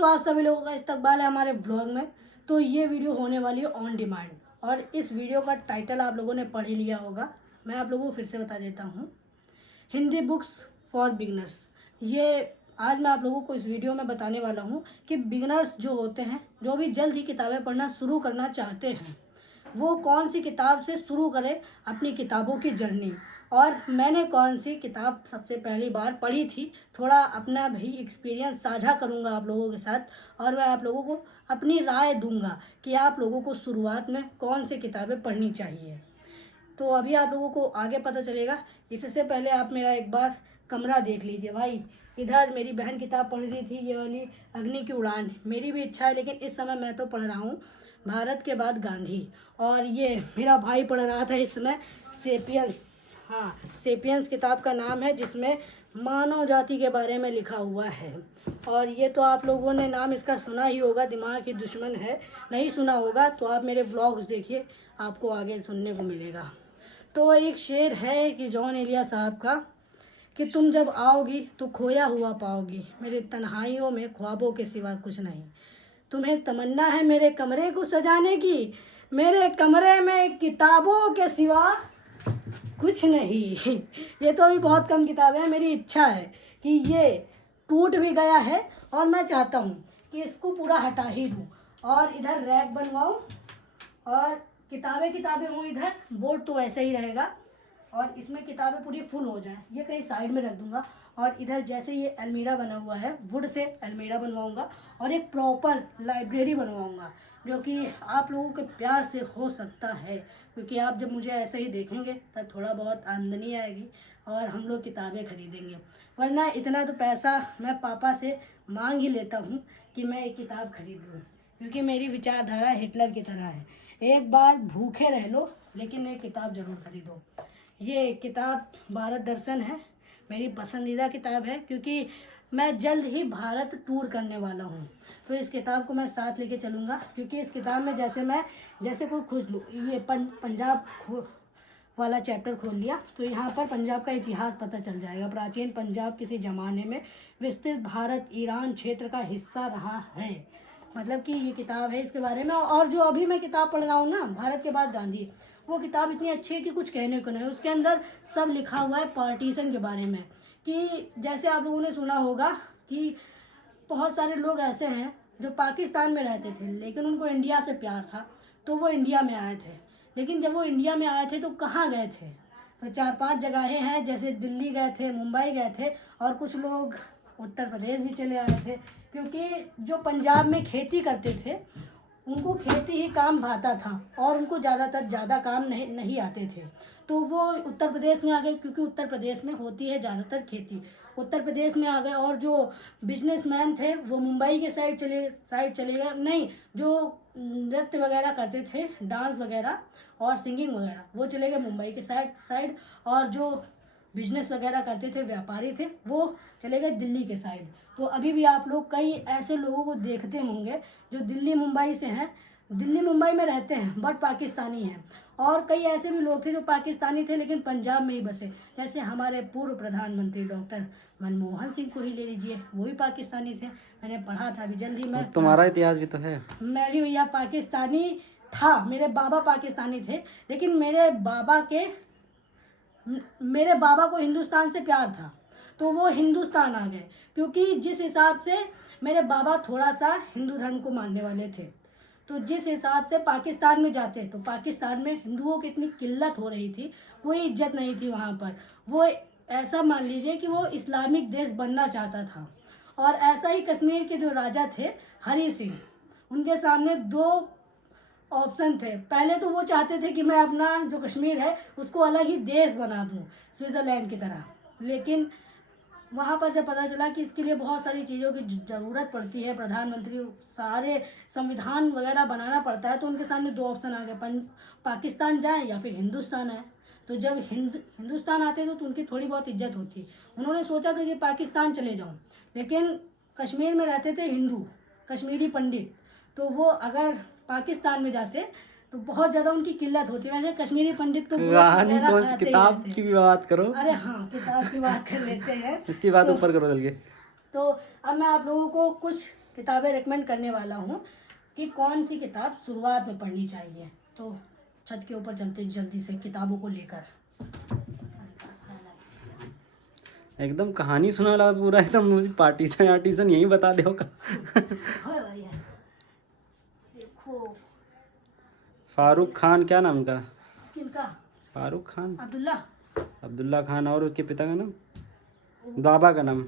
दोस्तों, आप सभी लोगों का इस्तकबाल है हमारे व्लॉग में। तो ये वीडियो होने वाली है ऑन डिमांड, और इस वीडियो का टाइटल आप लोगों ने पढ़ ही लिया होगा। मैं आप लोगों को फिर से बता देता हूँ, हिंदी बुक्स फॉर बिगनर्स। ये आज मैं आप लोगों को इस वीडियो में बताने वाला हूँ कि बिगनर्स जो होते हैं, जो भी जल्द ही किताबें पढ़ना शुरू करना चाहते हैं, वो कौन सी किताब से शुरू करें अपनी किताबों की जर्नी, और मैंने कौन सी किताब सबसे पहली बार पढ़ी थी। थोड़ा अपना भी एक्सपीरियंस साझा करूंगा आप लोगों के साथ, और मैं आप लोगों को अपनी राय दूंगा कि आप लोगों को शुरुआत में कौन सी किताबें पढ़नी चाहिए। तो अभी आप लोगों को आगे पता चलेगा। इससे पहले आप मेरा एक बार कमरा देख लीजिए भाई। इधर मेरी बहन किताब पढ़ रही थी, ये वाली अग्नि की उड़ान। मेरी भी इच्छा है, लेकिन इस समय मैं तो पढ़ रहा हूँ भारत के बाद गांधी। और ये मेरा भाई पढ़ रहा था इस समय सेपियंस। हाँ, सेपियंस किताब का नाम है, जिसमें मानव जाति के बारे में लिखा हुआ है। और ये तो आप लोगों ने नाम इसका सुना ही होगा, दिमाग की दुश्मन है। नहीं सुना होगा तो आप मेरे व्लॉग्स देखिए, आपको आगे सुनने को मिलेगा। तो एक शेर है कि जॉन एलिया साहब का, कि तुम जब आओगी तो खोया हुआ पाओगी, मेरे तन्हाइयों में ख्वाबों के सिवा कुछ नहीं। तुम्हें तमन्ना है मेरे कमरे को सजाने की, मेरे कमरे में किताबों के सिवा कुछ नहीं। ये तो अभी बहुत कम किताबें हैं। मेरी इच्छा है कि ये टूट भी गया है, और मैं चाहता हूँ कि इसको पूरा हटा ही दूँ, और इधर रैक बनवाऊँ, और किताबें हों इधर। बोर्ड तो वैसे ही रहेगा, और इसमें किताबें पूरी फुल हो जाएं। ये कहीं साइड में रख दूंगा, और इधर जैसे ये अलमीरा बना हुआ है, वुड से अलमीरा बनवाऊंगा, और एक प्रॉपर लाइब्रेरी बनवाऊंगा, जो कि आप लोगों के प्यार से हो सकता है। क्योंकि आप जब मुझे ऐसे ही देखेंगे तब थोड़ा बहुत आमदनी आएगी, और हम लोग किताबें खरीदेंगे। वरना इतना तो पैसा मैं पापा से मांग ही लेता हूँ कि मैं एक किताब खरीद लूँ, क्योंकि मेरी विचारधारा हिटलर की तरह है। एक बार भूखे रह लो, लेकिन एक किताब ज़रूर खरीदो। ये किताब भारत दर्शन है, मेरी पसंदीदा किताब है, क्योंकि मैं जल्द ही भारत टूर करने वाला हूँ। तो इस किताब को मैं साथ लेके चलूँगा, क्योंकि इस किताब में जैसे कोई खोज लूँ, ये पंजाब वाला चैप्टर खोल लिया तो यहाँ पर पंजाब का इतिहास पता चल जाएगा। प्राचीन पंजाब किसी ज़माने में विस्तृत भारत ईरान क्षेत्र का हिस्सा रहा है। मतलब कि ये किताब है इसके बारे में। और जो अभी मैं किताब पढ़ रहा हूँ ना, भारत के बाद गांधी, वो किताब इतनी अच्छी है कि कुछ कहने को नहीं। उसके अंदर सब लिखा हुआ है पार्टीशन के बारे में, कि जैसे आप लोगों ने सुना होगा कि बहुत सारे लोग ऐसे हैं जो पाकिस्तान में रहते थे, लेकिन उनको इंडिया से प्यार था, तो वो इंडिया में आए थे। लेकिन जब वो इंडिया में आए थे तो कहाँ गए थे? तो 4-5 जगहें हैं, जैसे दिल्ली गए थे, मुंबई गए थे, और कुछ लोग उत्तर प्रदेश भी चले आए थे। क्योंकि जो पंजाब में खेती करते थे, उनको खेती ही काम भाता था, और उनको ज़्यादा काम नहीं आते थे। तो वो उत्तर प्रदेश में आ गए, क्योंकि उत्तर प्रदेश में होती है ज़्यादातर खेती। उत्तर प्रदेश में आ गए, और जो बिजनेसमैन थे वो मुंबई के साइड चले गए। नहीं, जो नृत्य वगैरह करते थे, डांस वगैरह और सिंगिंग वगैरह, वो चले गए मुंबई के साइड। और जो बिजनेस वगैरह करते थे, व्यापारी थे, वो चले गए दिल्ली के साइड। तो अभी भी आप लोग कई ऐसे लोगों को देखते होंगे जो दिल्ली मुंबई से हैं, दिल्ली मुंबई में रहते हैं बट पाकिस्तानी हैं। और कई ऐसे भी लोग थे जो पाकिस्तानी थे लेकिन पंजाब में ही बसे, जैसे हमारे पूर्व प्रधानमंत्री डॉक्टर मनमोहन सिंह को ही ले लीजिए, वो भी पाकिस्तानी थे। मैंने पढ़ा था, अभी जल्दी मैं तुम्हारा इतिहास भी तो है। मैं भी भैया पाकिस्तानी था, मेरे बाबा पाकिस्तानी थे, लेकिन मेरे बाबा को हिंदुस्तान से प्यार था, तो वो हिंदुस्तान आ गए। क्योंकि जिस हिसाब से मेरे बाबा थोड़ा सा हिंदू धर्म को मानने वाले थे, तो जिस हिसाब से पाकिस्तान में जाते, तो पाकिस्तान में हिंदुओं की इतनी किल्लत हो रही थी, कोई इज्जत नहीं थी वहाँ पर। वो ऐसा मान लीजिए कि वो इस्लामिक देश बनना चाहता था। और ऐसा ही कश्मीर के जो राजा थे हरी सिंह, उनके सामने 2 ऑप्शन थे। पहले तो वो चाहते थे कि मैं अपना जो कश्मीर है उसको अलग ही देश बना दूं, स्विट्ज़रलैंड की तरह। लेकिन वहाँ पर जब पता चला कि इसके लिए बहुत सारी चीज़ों की ज़रूरत पड़ती है, प्रधानमंत्री सारे संविधान वगैरह बनाना पड़ता है, तो उनके सामने 2 ऑप्शन आ गए, पाकिस्तान जाएं या फिर हिंदुस्तान आए। तो जब हिंदुस्तान आते थे तो उनकी थोड़ी बहुत इज्जत होती। उन्होंने सोचा था कि पाकिस्तान चले जाऊँ, लेकिन कश्मीर में रहते थे हिंदू, कश्मीरी पंडित, तो वो अगर पाकिस्तान में जाते तो बहुत ज़्यादा उनकी किल्लत होती। वैसे कश्मीरी पंडित तो कहानी कौन सी, किताब की भी बात करो। अरे हाँ, किताब की बात कर लेते हैं। इसकी बात तो ऊपर करो चल के। तो अब मैं आप लोगों को कुछ किताबें रेकमेंड करने वाला हूँ कि कौन सी किताब शुरुआत में पढ़नी चाहिए। तो छत के ऊपर चलते जल्दी से किताबों को लेकर। एकदम कहानी सुना लगा पूरा, एकदम मुझे पार्टीशन आर्टीशन यही बता दो का। हाँ भाई है। देखो फारूक खान, क्या नाम का? किनका? फारूक खान, अब्दुल्ला खान। और उसके पिता का नाम? बाबा का नाम?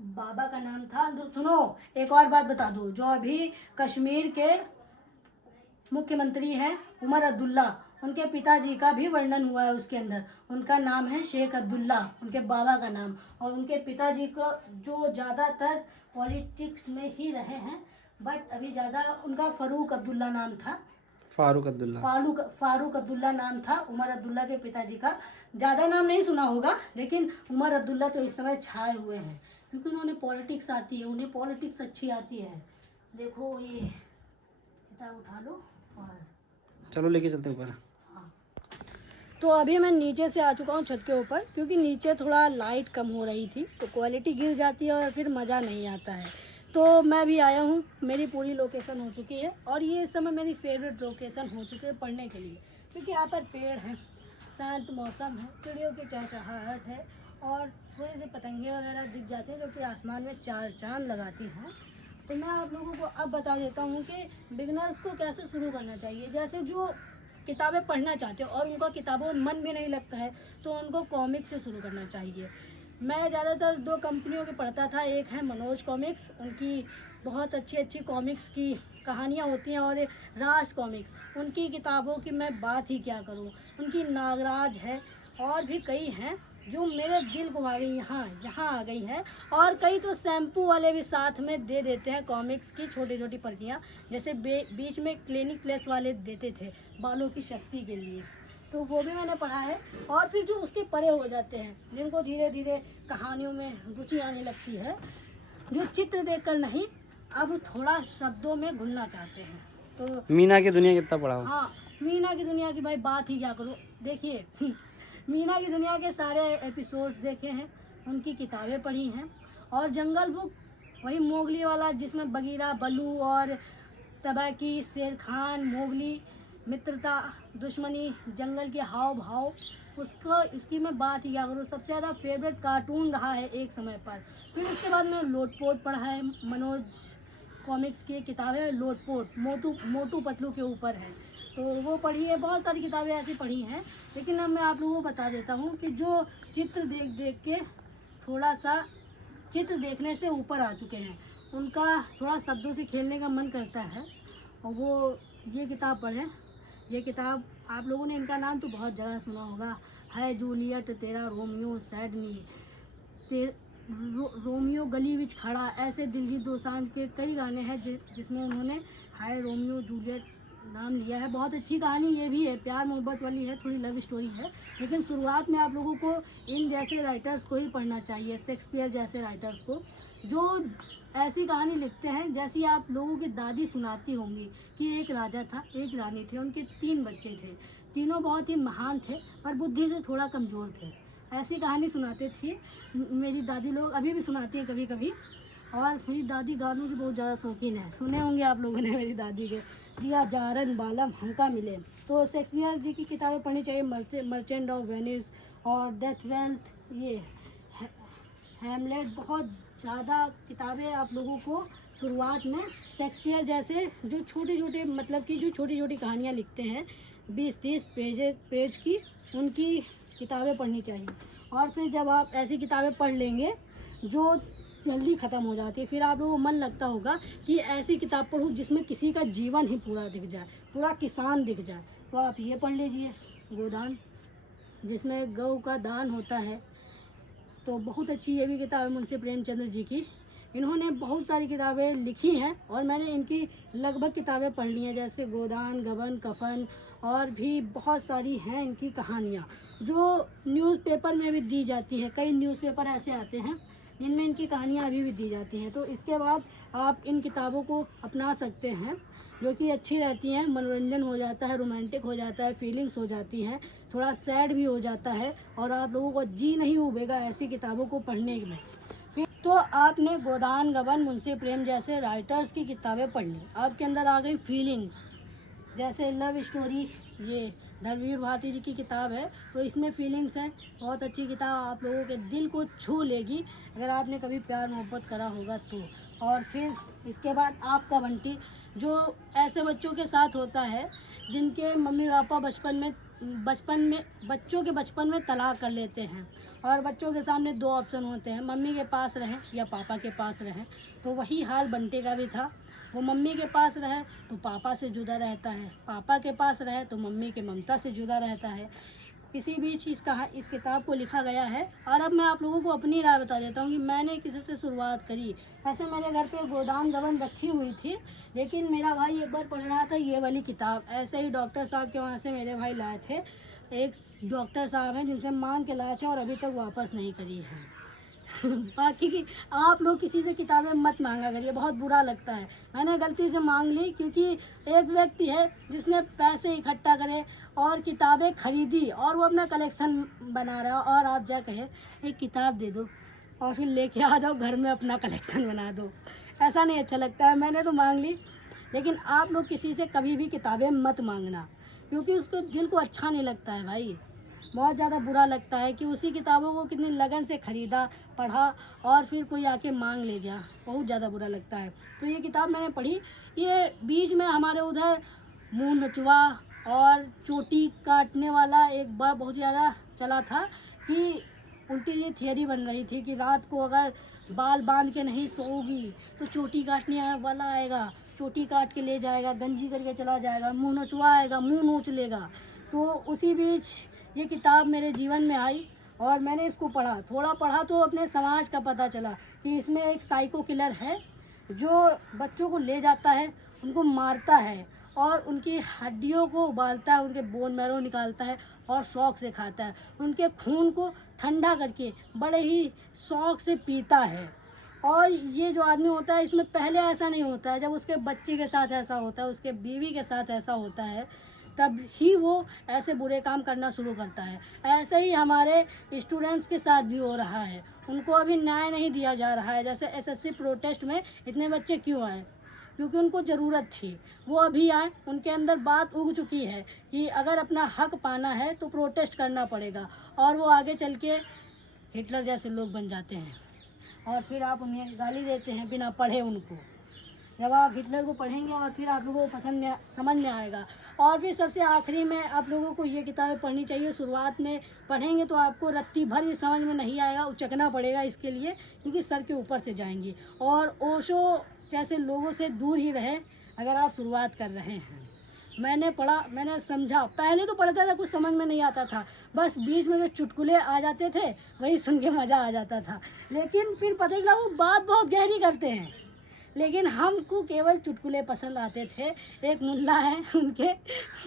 बाबा का नाम था। सुनो एक और बात बता दूं, जो अभी कश्मीर के मुख्यमंत्री हैं उमर अब्दुल्ला, उनके पिताजी का भी वर्णन हुआ है उसके अंदर। उनका नाम है शेख अब्दुल्ला, उनके बाबा का नाम। और उनके पिताजी को जो ज़्यादातर पॉलिटिक्स में ही रहे हैं, बट अभी ज़्यादा उनका फारूक अब्दुल्ला नाम था। फारूक अब्दुल्ला नाम था उमर अब्दुल्ला के पिताजी का। ज़्यादा नाम नहीं सुना होगा, लेकिन उमर अब्दुल्ला तो इस समय छाए हुए हैं, क्योंकि उन्होंने पॉलिटिक्स आती है, उन्हें पॉलिटिक्स अच्छी आती है। देखो ये किताब उठा लो और चलो लेके चलते ऊपर। हाँ, तो अभी मैं नीचे से आ चुका हूँ छत के ऊपर, क्योंकि नीचे थोड़ा लाइट कम हो रही थी तो क्वालिटी गिर जाती है और फिर मज़ा नहीं आता है। तो मैं भी आया हूँ, मेरी पूरी लोकेशन हो चुकी है और ये इस समय मेरी फेवरेट लोकेशन हो चुकी है पढ़ने के लिए, क्योंकि यहाँ पर पेड़ हैं, शांत मौसम है, चिड़ियों की चहचहाहट है और थोड़े से पतंगे वगैरह दिख जाते हैं जो कि आसमान में चार चांद लगाती हैं। तो मैं आप लोगों को अब बता देता हूँ कि बिगनर्स को कैसे शुरू करना चाहिए। जैसे जो किताबें पढ़ना चाहते हो और उनका किताबों में मन भी नहीं लगता है, तो उनको कॉमिक्स से शुरू करना चाहिए। मैं ज़्यादातर 2 कंपनियों के पढ़ता था। एक है मनोज कॉमिक्स, उनकी बहुत अच्छी अच्छी कॉमिक्स की कहानियाँ होती हैं, और राज कॉमिक्स, उनकी किताबों की मैं बात ही क्या करूँ। उनकी नागराज है और भी कई हैं जो मेरे दिल को आ गई, यहाँ आ गई है। और कई तो शैम्पू वाले भी साथ में दे देते हैं कॉमिक्स की छोटी छोटी पर्चियाँ, जैसे बीच में क्लिनिक प्लस वाले देते थे बालों की शक्ति के लिए, तो वो भी मैंने पढ़ा है। और फिर जो उसके परे हो जाते हैं, जिनको धीरे धीरे कहानियों में रुचि आने लगती है, जो चित्र देखकर नहीं, अब थोड़ा शब्दों में घुलना चाहते हैं, तो मीना की दुनिया कितना पढ़ा हो? हाँ, मीना की दुनिया की भाई बात ही क्या करूँ। देखिए मीना की दुनिया के सारे एपिसोड्स देखे हैं, उनकी किताबें पढ़ी हैं। और जंगल बुक, वही मोगली वाला जिसमें बगीरा, बल्लू और तबैकी, शेर खान, मोगली, मित्रता, दुश्मनी, जंगल के हाव भाव, उसको इसकी मैं बात ही क्या करूँ। सबसे ज़्यादा फेवरेट कार्टून रहा है एक समय पर। फिर उसके बाद मैं लोटपोट पढ़ा है, मनोज कॉमिक्स की किताबें लोटपोट, मोटू पतलू के ऊपर है, तो वो पढ़ी है। बहुत सारी किताबें ऐसी पढ़ी हैं, लेकिन अब मैं आप लोगों को बता देता हूँ कि जो चित्र देख देख के थोड़ा सा चित्र देखने से ऊपर आ चुके हैं, उनका थोड़ा शब्दों से खेलने का मन करता है, और वो ये किताब पढ़ें। ये किताब आप लोगों ने इनका नाम तो बहुत जगह सुना होगा, है जूलियट तेरा रोमियो सैड मी, रोमियो गली विच खड़ा, ऐसे दिलजीत दोसांझ के कई गाने हैं जिसमें उन्होंने हाय रोमियो जूलियट नाम लिया है। बहुत अच्छी कहानी ये भी है, प्यार मोहब्बत वाली है, थोड़ी लव स्टोरी है। लेकिन शुरुआत में आप लोगों को इन जैसे राइटर्स को ही पढ़ना चाहिए, शेक्सपियर जैसे राइटर्स को, जो ऐसी कहानी लिखते हैं जैसी आप लोगों की दादी सुनाती होंगी कि एक राजा था, एक रानी थे, उनके 3 बच्चे थे, तीनों बहुत ही महान थे पर बुद्धि से थोड़ा कमज़ोर थे। ऐसी कहानी सुनाते थे मेरी दादी लोग, अभी भी सुनाती हैं कभी कभी। और मेरी दादी गानों की बहुत ज़्यादा शौकीन है, सुने होंगे आप लोगों ने मेरी दादी के, जिया जारन बालम हमका मिले। तो शेक्सपियर जी की किताबें पढ़नी चाहिए, मर्चेंट ऑफ वेनिस और डेथ वेल्थ, ये हैमलेट, बहुत ज़्यादा किताबें आप लोगों को शुरुआत में शेक्सपियर जैसे जो छोटे छोटे, मतलब कि जो छोटी छोटी कहानियाँ लिखते हैं 20-30 पेज की, उनकी किताबें पढ़नी चाहिए। और फिर जब आप ऐसी किताबें पढ़ लेंगे जो जल्दी ख़त्म हो जाती है, फिर आप लोगों को मन लगता होगा कि ऐसी किताब पढ़ूँ जिसमें किसी का जीवन ही पूरा दिख जाए, पूरा किसान दिख जाए, तो आप ये पढ़ लीजिए गोदान, जिसमें गौ का दान होता है। तो बहुत अच्छी ये भी किताब है मुंशी प्रेमचंद्र जी की। इन्होंने बहुत सारी किताबें लिखी हैं और मैंने इनकी लगभग किताबें पढ़ ली हैं, जैसे गोदान, गबन, कफन, और भी बहुत सारी हैं इनकी कहानियाँ जो न्यूज़पेपर में भी दी जाती हैं। कई न्यूज़पेपर ऐसे आते हैं जिनमें इनकी कहानियाँ अभी भी दी जाती हैं। तो इसके बाद आप इन किताबों को अपना सकते हैं, जो कि अच्छी रहती हैं, मनोरंजन हो जाता है, रोमांटिक हो जाता है, फीलिंग्स हो जाती हैं, थोड़ा सैड भी हो जाता है, और आप लोगों को जी नहीं उबेगा ऐसी किताबों को पढ़ने में। फिर तो आपने गोदान गबन मुंशी प्रेम जैसे राइटर्स की किताबें पढ़ ली, आपके अंदर आ गई फीलिंग्स, जैसे लव स्टोरी, ये धर्मवीर भारती जी की किताब है, तो इसमें फीलिंग्स है। बहुत अच्छी किताब, आप लोगों के दिल को छू लेगी अगर आपने कभी प्यार मोहब्बत करा होगा तो। और फिर इसके बाद आपका बंटी, जो ऐसे बच्चों के साथ होता है जिनके मम्मी पापा बच्चों के बचपन में तलाक कर लेते हैं, और बच्चों के सामने दो ऑप्शन होते हैं, मम्मी के पास रहें या पापा के पास रहें। तो वही हाल बंटे का भी था, वो मम्मी के पास रहे तो पापा से जुदा रहता है, पापा के पास रहे तो मम्मी के ममता से जुदा रहता है। इसी बीच इस किताब को लिखा गया है। और अब मैं आप लोगों को अपनी राय बता देता हूँ कि मैंने किसी से शुरुआत करी। ऐसे मेरे घर पे गोदान गबन रखी हुई थी, लेकिन मेरा भाई एक बार पढ़ रहा था ये वाली किताब, ऐसे ही डॉक्टर साहब के वहाँ से मेरे भाई लाए थे। एक डॉक्टर साहब हैं जिनसे मांग के लाए थे और अभी तक वापस नहीं करी है। बाकी की आप लोग किसी से किताबें मत मांगा करिए, बहुत बुरा लगता है। मैंने गलती से मांग ली क्योंकि एक व्यक्ति है जिसने पैसे इकट्ठा करे और किताबें खरीदी और वो अपना कलेक्शन बना रहा है, और आप जा कहे एक किताब दे दो और फिर लेके आ जाओ घर में अपना कलेक्शन बना दो, ऐसा नहीं अच्छा लगता है। मैंने तो मांग ली, लेकिन आप लोग किसी से कभी भी किताबें मत मांगना, क्योंकि उसको दिल को अच्छा नहीं लगता है भाई। बहुत ज़्यादा बुरा लगता है कि उसी किताबों को कितनी लगन से ख़रीदा, पढ़ा और फिर कोई आके मांग ले गया, बहुत ज़्यादा बुरा लगता है। तो ये किताब मैंने पढ़ी। ये बीच में हमारे उधर मुंह नचवा और चोटी काटने वाला एक बार बहुत ज़्यादा चला था कि उल्टी ये थियरी बन रही थी कि रात को अगर बाल बांध के नहीं सोओगी तो चोटी काटने वाला आएगा, चोटी काट के ले जाएगा, गंजी करके चला जाएगा, मुंह नचवा आएगा, मुंह नोच लेगा। तो उसी बीच ये किताब मेरे जीवन में आई और मैंने इसको पढ़ा, थोड़ा पढ़ा तो अपने समाज का पता चला कि इसमें एक साइको किलर है जो बच्चों को ले जाता है, उनको मारता है और उनकी हड्डियों को उबालता है, उनके बोन मैरो निकालता है और शौक़ से खाता है, उनके खून को ठंडा करके बड़े ही शौक़ से पीता है। और ये जो आदमी होता है इसमें पहले ऐसा नहीं होता है, जब उसके बच्चे के साथ ऐसा होता है, उसके बीवी के साथ ऐसा होता है, तब ही वो ऐसे बुरे काम करना शुरू करता है। ऐसे ही हमारे स्टूडेंट्स के साथ भी हो रहा है, उनको अभी न्याय नहीं दिया जा रहा है। जैसे एसएससी प्रोटेस्ट में इतने बच्चे क्यों आए? क्योंकि उनको ज़रूरत थी, वो अभी आए, उनके अंदर बात उग चुकी है कि अगर अपना हक पाना है तो प्रोटेस्ट करना पड़ेगा, और वो आगे चल के हिटलर जैसे लोग बन जाते हैं और फिर आप उन्हें गाली देते हैं बिना पढ़े उनको। जब आप हिटलर को पढ़ेंगे और फिर आप लोगों को समझ में आएगा। और फिर सबसे आखिरी में आप लोगों को ये किताबें पढ़नी चाहिए। शुरुआत में पढ़ेंगे तो आपको रत्ती भर भी समझ में नहीं आएगा, उचकना पड़ेगा इसके लिए, क्योंकि सर के ऊपर से जाएंगी। और ओशो जैसे लोगों से दूर ही रहे अगर आप शुरुआत कर रहे हैं। मैंने पढ़ा, मैंने समझा, पहले तो पढ़ता था कुछ समझ में नहीं आता था, बस बीच में जो चुटकुले आ जाते थे वही सुन के मज़ा आ जाता था। लेकिन फिर पता चला वो बात बहुत गहरी करते हैं, लेकिन हमको केवल चुटकुले पसंद आते थे। एक मुल्ला है उनके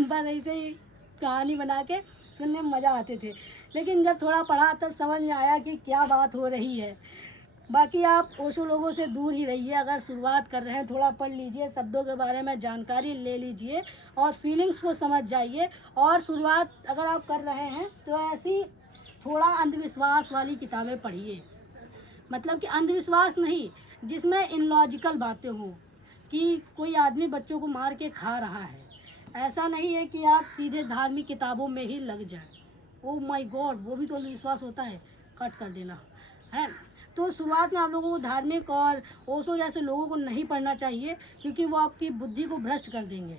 बस ऐसे ही कहानी बना के सुनने में मज़ा आते थे, लेकिन जब थोड़ा पढ़ा तब समझ में आया कि क्या बात हो रही है। बाकी आप ओशो लोगों से दूर ही रहिए। अगर शुरुआत कर रहे हैं थोड़ा पढ़ लीजिए, शब्दों के बारे में जानकारी ले लीजिए और फीलिंग्स को समझ जाइए। और शुरुआत अगर आप कर रहे हैं तो ऐसी थोड़ा अंधविश्वास वाली किताबें पढ़िए, मतलब कि अंधविश्वास नहीं जिसमें इनलॉजिकल बातें हों कि कोई आदमी बच्चों को मार के खा रहा है। ऐसा नहीं है कि आप सीधे धार्मिक किताबों में ही लग जाएं। ओह माय गॉड, वो भी तो अंधविश्वास होता है, कट कर देना है। तो शुरुआत में आप लोगों को धार्मिक और ओशो जैसे लोगों को नहीं पढ़ना चाहिए, क्योंकि वो आपकी बुद्धि को भ्रष्ट कर देंगे।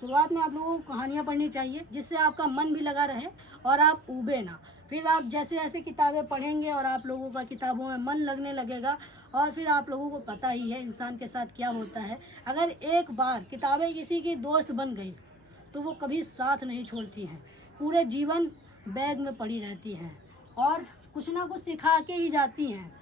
शुरुआत में आप लोगों को कहानियाँ पढ़नी चाहिए जिससे आपका मन भी लगा रहे और आप ऊबे ना। फिर आप जैसे जैसे किताबें पढ़ेंगे और आप लोगों का किताबों में मन लगने लगेगा, और फिर आप लोगों को पता ही है इंसान के साथ क्या होता है। अगर एक बार किताबें किसी की दोस्त बन गई तो वो कभी साथ नहीं छोड़ती हैं, पूरे जीवन बैग में पड़ी रहती हैं और कुछ ना कुछ सिखा के ही जाती हैं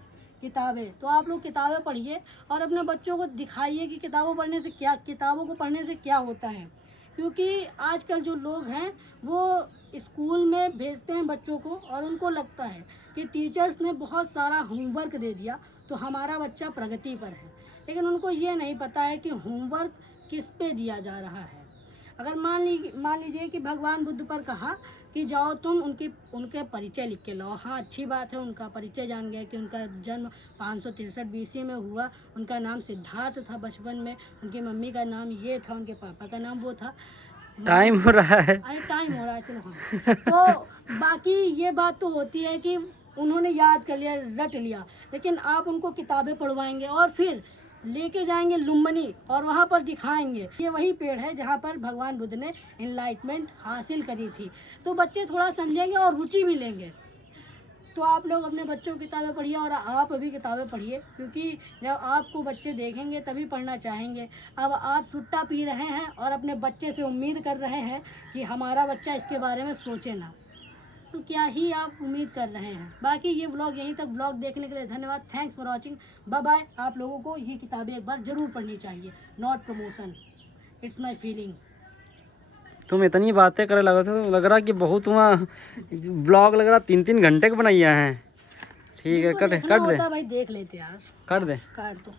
किताबें। तो आप लोग किताबें पढ़िए और अपने बच्चों को दिखाइए कि किताबों को पढ़ने से क्या होता है। क्योंकि आजकल जो लोग हैं वो स्कूल में भेजते हैं बच्चों को और उनको लगता है कि टीचर्स ने बहुत सारा होमवर्क दे दिया तो हमारा बच्चा प्रगति पर है, लेकिन उनको ये नहीं पता है कि होमवर्क किस पे दिया जा रहा है। अगर मान लीजिए कि भगवान बुद्ध पर कहा कि जाओ तुम उनके परिचय लिख के लाओ, हाँ अच्छी बात है, उनका परिचय जान गया कि उनका जन्म 563 BC में हुआ, उनका नाम सिद्धार्थ था, बचपन में उनकी मम्मी का नाम ये था, उनके पापा का नाम वो था। टाइम हो रहा है। अरे टाइम हो रहा है, चलो हाँ। तो बाकी ये बात तो होती है कि उन्होंने याद कर लिया, रट लिया, लेकिन आप उनको किताबें पढ़वाएंगे और फिर लेके जाएंगे लुम्बिनी और वहाँ पर दिखाएंगे ये वही पेड़ है जहाँ पर भगवान बुद्ध ने एनलाइटमेंट हासिल करी थी, तो बच्चे थोड़ा समझेंगे और रुचि भी लेंगे। तो आप लोग अपने बच्चों की किताबें पढ़िए और आप भी किताबें पढ़िए, क्योंकि जब आपको बच्चे देखेंगे तभी पढ़ना चाहेंगे। अब आप सुट्टा पी रहे हैं और अपने बच्चे से उम्मीद कर रहे हैं कि हमारा बच्चा इसके बारे में सोचे ना, तो क्या ही आप उम्मीद कर रहे हैं। बाकी ये व्लॉग यहीं तक। व्लॉग देखने के लिए धन्यवाद, thanks for watching, bye bye. आप लोगों को ये किताबें एक बार ज़रूर पढ़नी चाहिए, not promotion, it's my feeling. तुम इतनी बातें करे लगा तो लग रहा कि बहुत वहाँ ब्लॉग लग रहा 3-3 घंटे के बनाइया हैं। ठीक है, कट दे भाई देख लेते यार, कर दे। काट दो।